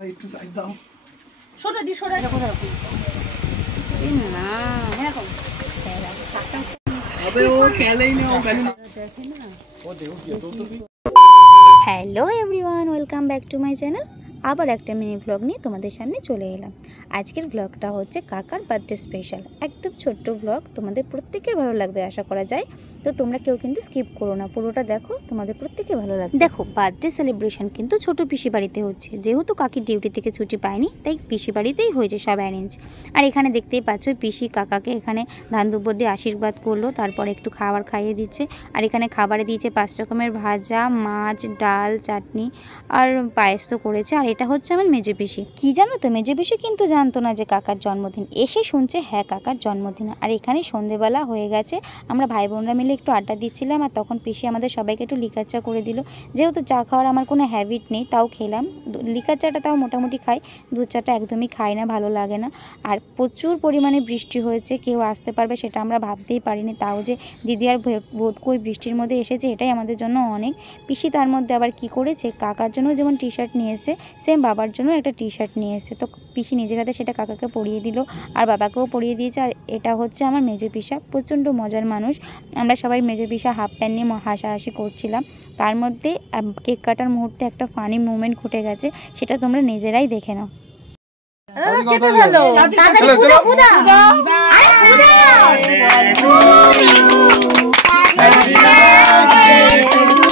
একটু সাইড দাও। সরে দি সরে যা কোথাও এই না এরকম সাতটা আবে ও খেলেই না, ও গালি দেখে না ও দেখো কি তো তো। Hello everyone, welcome back to my channel. আবার একটা মিনি ভ্লগ নিয়ে তোমাদের সামনে চলে এলাম। আজকের ভ্লগটা হচ্ছে কাকার বার্থডে স্পেশাল, একদম ছোট্ট ভ্লগ, তোমাদের প্রত্যেকের ভালো লাগবে আশা করা যায়। তো তোমরা কেউ কিন্তু স্কিপ করো না, পুরোটা দেখো, তোমাদের প্রত্যেকের ভালো লাগবে। দেখো, বার্থডে সেলিব্রেশন কিন্তু ছোট পিসি বাড়িতে হচ্ছে, যেহেতু কাকির ডিউটি থেকে ছুটি পায়নি তাই পিসি বাড়িতেই হয়েছে সব অ্যারেঞ্জ। আর এখানে দেখতেই পাচ্ছ পিসি কাকাকে এখানে ধান দুব্বর দিয়ে আশীর্বাদ করলো, তারপর একটু খাবার খাইয়ে দিচ্ছে। আর এখানে খাবারে দিয়েছে 5 রকমের ভাজা, মাছ, ডাল, চাটনি আর পায়েস তো করেছে। আর এটা হচ্ছে আমার মেজো পিসি। কি জানো তো, মেজো পিসি কিন্তু জানতো না যে কাকার জন্মদিন, এসে শুনছে হ্যাঁ কাকার জন্মদিন। আর এখানে সন্ধেবেলা হয়ে গেছে, আমরা ভাই বোনরা মিলে একটু আড্ডা দিচ্ছিলাম। আর তখন পিসি আমাদের সবাইকে একটু লিকার চা করে দিল। যেহেতু চা খাওয়ার আমার কোনো হ্যাবিট নেই, তাও খেলাম। লিকার চাটা তাও মোটামুটি খাই, দুধ চাটা একদমই খাই না, ভালো লাগে না। আর প্রচুর পরিমাণে বৃষ্টি হয়েছে, কেউ আসতে পারবে সেটা আমরা ভাবতেই পারিনি। তাও যে দিদি আর ভোটকু ওই বৃষ্টির মধ্যে এসেছে, এটাই আমাদের জন্য অনেক। পিসি তার মধ্যে আবার কি করেছে, কাকার জন্য যেমন টি শার্ট নিয়ে এসে, সেম বাবার জন্য একটা টি শার্ট নিয়ে এসে, তো পিসি নিজের হাতে সেটা কাকাকে পরিয়ে দিল আর বাবাকেও পরিয়ে দিয়েছে। আর এটা হচ্ছে আমার মেজো পিসা, প্রচণ্ড মজার মানুষ। আমরা সবাই মেজো পিসা হাফ প্যান্ট নিয়ে হাসাহাসি করছিলাম। তার মধ্যে কেক কাটার মুহূর্তে একটা ফানি মুভমেন্ট ঘটে গেছে, সেটা তোমরা নিজেরাই দেখে নাও। কেটে ভালো তাড়াতাড়ি পুদা পুদা আরে পুদা হ্যাপি বার্থডে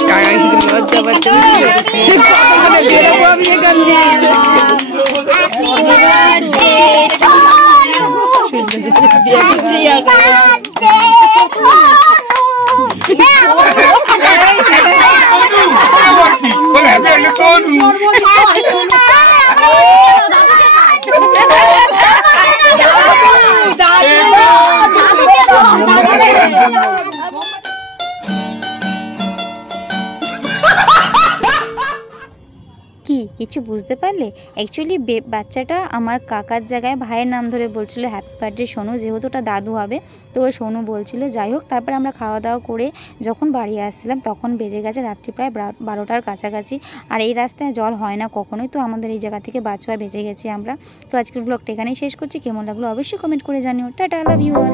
কাকা কি লজ্জা পাচ্ছে ঠিক কথা বেরো আমি গান গাই হ্যাপি বার্থডে কি কিছু বুঝতে পারলে? অ্যাকচুয়ালি বাচ্চাটা আমার কাকার জায়গায় ভাইয়ের নাম ধরে বলছিল হ্যাপি বার্থডে সোনু, যেহেতু ওটা দাদু হবে তো ও সোনু বলছিল। যাই হোক, তারপরে আমরা খাওয়া দাওয়া করে যখন বাড়ি আসছিলাম তখন বেজে গেছে রাত্রি প্রায় 12টার কাছাকাছি। আর এই রাস্তায় জল হয় না কখনোই, তো আমাদের এই জায়গা থেকে বাঁচোয়া বেজে গেছি আমরা। তো আজকের ব্লগটা এখানেই শেষ করছি। কেমন লাগলো অবশ্যই কমেন্ট করে জানিও। Tata, love you all.